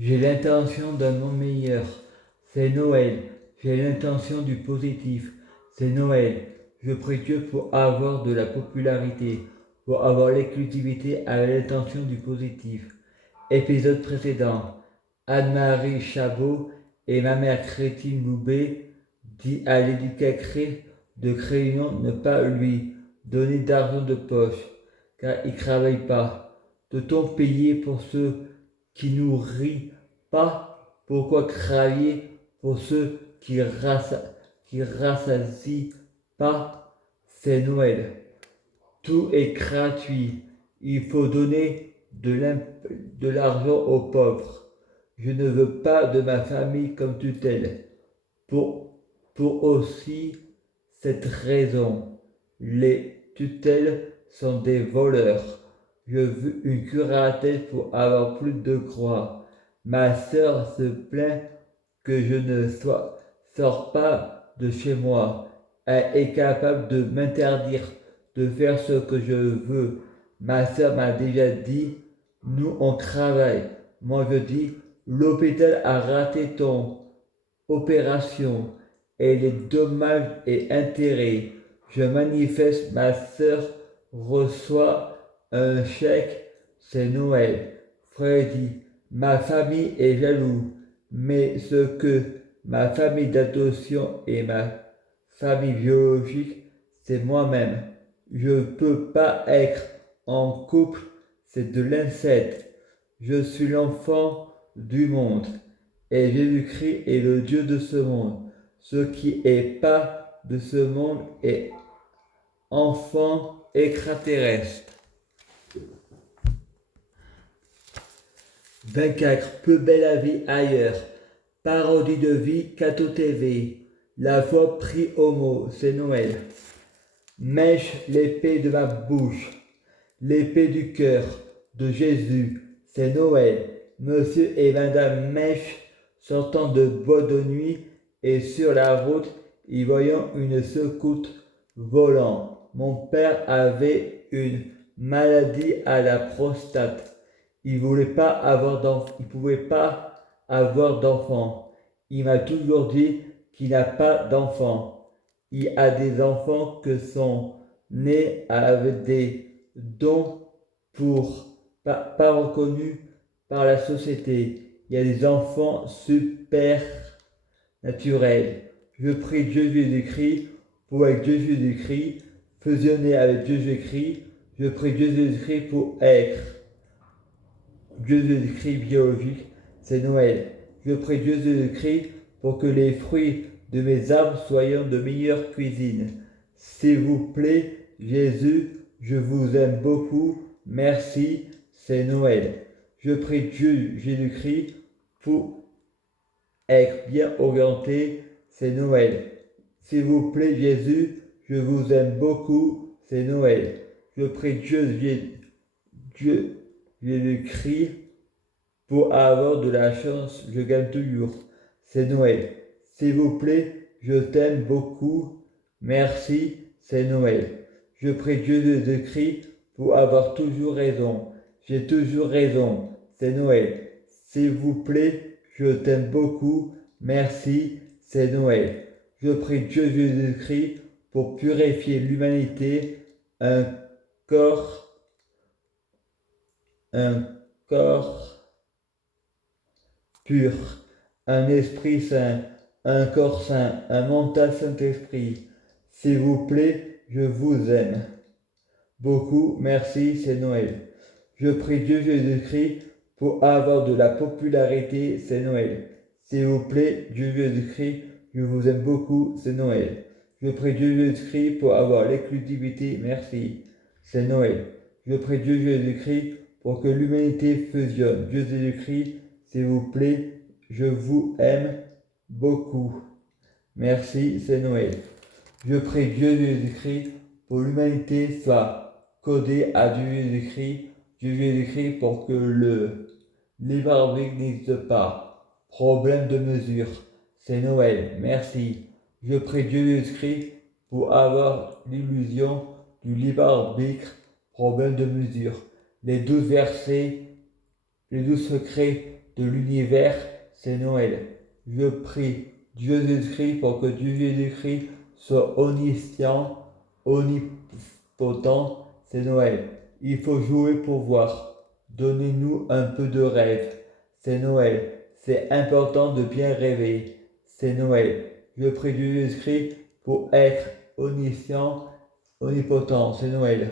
J'ai l'intention d'un monde meilleur. C'est Noël. J'ai l'intention du positif. C'est Noël. Je prie Dieu pour avoir de la popularité, pour avoir l'exclusivité à l'intention du positif. Épisode précédent. Anne-Marie Chabot et ma mère Chrétine Loubet dit à l'éducatrice de Créunion ne pas lui donner d'argent de poche, car il ne travaille pas. Doit-on payer pour ceux qui nourrit pas? Pourquoi travailler pour ceux qui rassasient pas? C'est Noël. Tout est gratuit. Il faut donner de l'argent aux pauvres. Je ne veux pas de ma famille comme tutelle. Pour, pour aussi cette raison, les tutelles sont des voleurs. Je veux une curatelle pour avoir plus de croix. Ma sœur se plaint que je ne sors pas de chez moi. Elle est capable de m'interdire de faire ce que je veux. Ma sœur m'a déjà dit, nous on travaille. Moi je dis, l'hôpital a raté ton opération et les dommages et intérêts. Je manifeste, ma sœur reçoit un chèque, c'est Noël. Freddy, ma famille est jaloux, mais ce que ma famille d'adoption et ma famille biologique, c'est moi-même. Je ne peux pas être en couple, c'est de l'inceste. Je suis l'enfant du monde et Jésus-Christ est le Dieu de ce monde. Ce qui est pas de ce monde est enfant extraterrestre. 24. Plus belle la vie ailleurs. Parodie de vie, Cato TV. La voix pris au mot, c'est Noël. Mèche l'épée de ma bouche, l'épée du cœur de Jésus, c'est Noël. Monsieur et Madame Mèche sortant de bois de nuit et sur la route, y voyant une secousse volant. Mon père avait une maladie à la prostate. Il voulait pas avoir d'enfant. Il pouvait pas avoir d'enfant. Il m'a toujours dit qu'il n'a pas d'enfant. Il a des enfants que sont nés avec des dons pas reconnus par la société. Il y a des enfants super naturels. Je prie Dieu Jésus-Christ pour être Dieu Jésus-Christ, fusionner avec Dieu Jésus-Christ. Je prie Dieu Jésus-Christ pour être Dieu Jésus-Christ biologique. C'est Noël. Je prie Dieu Jésus-Christ pour que les fruits de mes arbres soient de meilleure cuisine. S'il vous plaît, Jésus, je vous aime beaucoup. Merci, c'est Noël. Je prie Dieu Jésus-Christ pour être bien orienté. C'est Noël. S'il vous plaît, Jésus, je vous aime beaucoup. C'est Noël. Je prie Dieu Jésus-Christ pour avoir de la chance. Je gagne toujours. C'est Noël. S'il vous plaît, je t'aime beaucoup. Merci, c'est Noël. Je prie Dieu Jésus-Christ pour avoir toujours raison. J'ai toujours raison. C'est Noël. S'il vous plaît, je t'aime beaucoup. Merci, c'est Noël. Je prie Dieu Jésus-Christ pour purifier l'humanité, un corps, un corps pur, un esprit saint, un corps saint, un mental Saint-Esprit. S'il vous plaît, je vous aime beaucoup. Merci, c'est Noël. Je prie Dieu Jésus-Christ pour avoir de la popularité, c'est Noël. S'il vous plaît, Dieu Jésus-Christ, je vous aime beaucoup, c'est Noël. Je prie Dieu Jésus-Christ pour avoir l'exclusivité, merci, c'est Noël. Je prie Dieu Jésus-Christ pour que l'humanité fusionne. Dieu Jésus-Christ, s'il vous plaît, je vous aime beaucoup. Merci, c'est Noël. Je prie Dieu Jésus-Christ pour l'humanité soit codée à Dieu Jésus-Christ. Dieu Jésus-Christ pour que le libre arbitre n'existe pas. Problème de mesure. C'est Noël. Merci. Je prie Dieu Jésus-Christ pour avoir l'illusion du libre arbitre. Problème de mesure. Les 12 versets, les 12 secrets de l'univers, c'est Noël. Je prie Dieu Jésus-Christ pour que Dieu Jésus-Christ soit omniscient, omnipotent, c'est Noël. Il faut jouer pour voir. Donnez-nous un peu de rêve, c'est Noël. C'est important de bien rêver, c'est Noël. Je prie Dieu Jésus-Christ pour être omniscient, omnipotent, c'est Noël.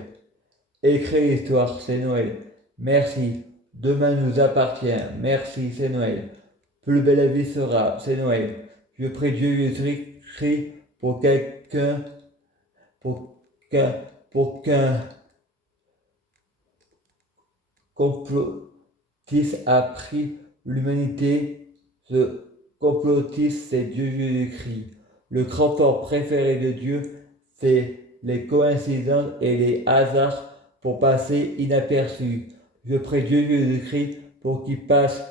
Écris l'histoire, c'est Noël. Merci. Demain nous appartient. Merci, c'est Noël. Plus belle la vie sera, c'est Noël. Je prie Dieu Jésus-Christ pour qu'un complotiste a pris l'humanité. Ce complotiste, c'est Dieu Jésus-Christ. Le grand préféré de Dieu, c'est les coïncidences et les hasards pour passer inaperçus. Je prie Dieu Jésus-Christ pour qu'il passe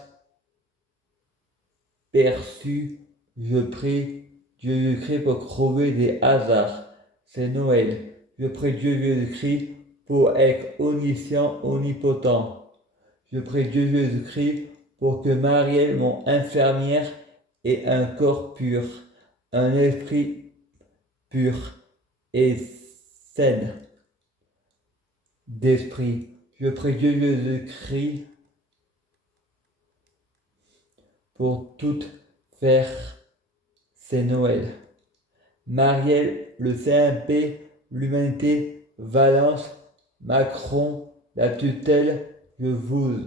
perçu. Je prie Dieu Jésus-Christ pour trouver des hasards. C'est Noël. Je prie Dieu Jésus-Christ pour être omniscient, omnipotent. Je prie Dieu Jésus-Christ pour que Marielle, mon infirmière, ait un corps pur, un esprit pur et sain d'esprit. Je prie Dieu Jésus-Christ pour tout faire, c'est Noël. Marielle, le CMP, l'humanité, Valence, Macron, la tutelle, je vous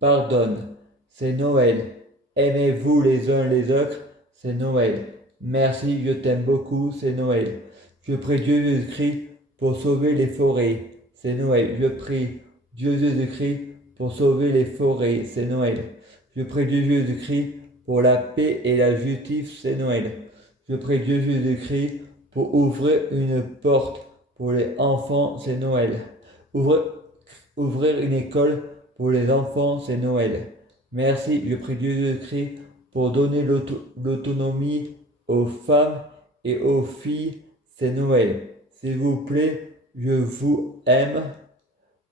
pardonne, c'est Noël. Aimez-vous les uns les autres, c'est Noël. Merci, je t'aime beaucoup, c'est Noël. Je prie Dieu Jésus-Christ pour sauver les forêts, c'est Noël. Je prie Dieu Jésus-Christ pour sauver les forêts, c'est Noël. Je prie Dieu Jésus-Christ pour la paix et la justice, c'est Noël. Je prie Dieu Jésus-Christ pour ouvrir une porte pour les enfants, c'est Noël. Ouvrir une école pour les enfants, c'est Noël. Merci, je prie Dieu Jésus-Christ pour donner l'autonomie aux femmes et aux filles, c'est Noël. S'il vous plaît, je vous aime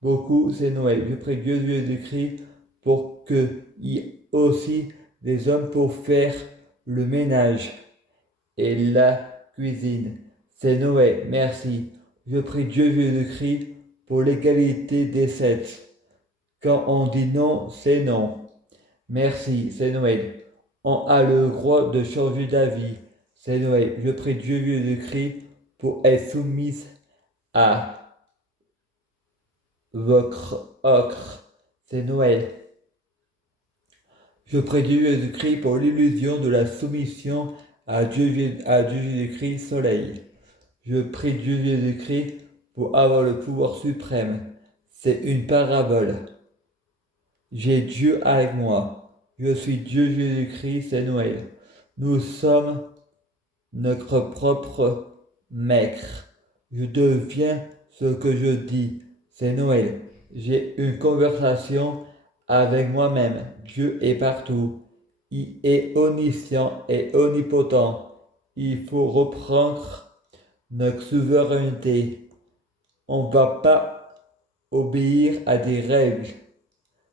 beaucoup, c'est Noël. Je prie Dieu Jésus-Christ pour qu'il y ait aussi des hommes pour faire le ménage et la cuisine. C'est Noël, merci. Je prie Dieu Jésus-Christ pour l'égalité des sexes. Quand on dit non, c'est non. Merci, c'est Noël. On a le droit de changer d'avis. C'est Noël. Je prie Dieu Jésus-Christ pour être soumise à votre ordre. C'est Noël. Je prie Dieu Jésus-Christ pour l'illusion de la soumission à Dieu Jésus-Christ Soleil. Je prie Dieu Jésus-Christ pour avoir le pouvoir suprême. C'est une parabole. J'ai Dieu avec moi. Je suis Dieu Jésus-Christ, c'est Noël. Nous sommes notre propre maître. Je deviens ce que je dis. C'est Noël. J'ai une conversation avec moi-même. Dieu est partout. Il est omniscient et omnipotent. Il faut reprendre notre souveraineté. On ne va pas obéir à des règles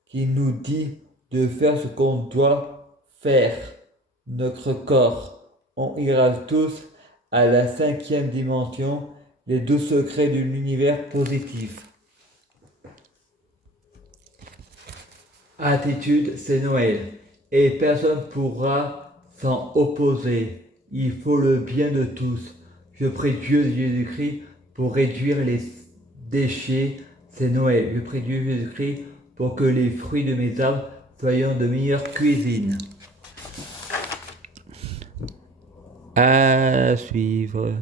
qui nous disent de faire ce qu'on doit faire. Notre corps, on ira tous à la 5e dimension, les 12 secrets de l'univers positif. Attitude, c'est Noël, et personne ne pourra s'en opposer. Il faut le bien de tous. Je prie Dieu Jésus-Christ pour réduire les déchets, c'est Noël. Je prie Dieu Jésus-Christ pour que les fruits de mes arbres soient de meilleure cuisine. À suivre.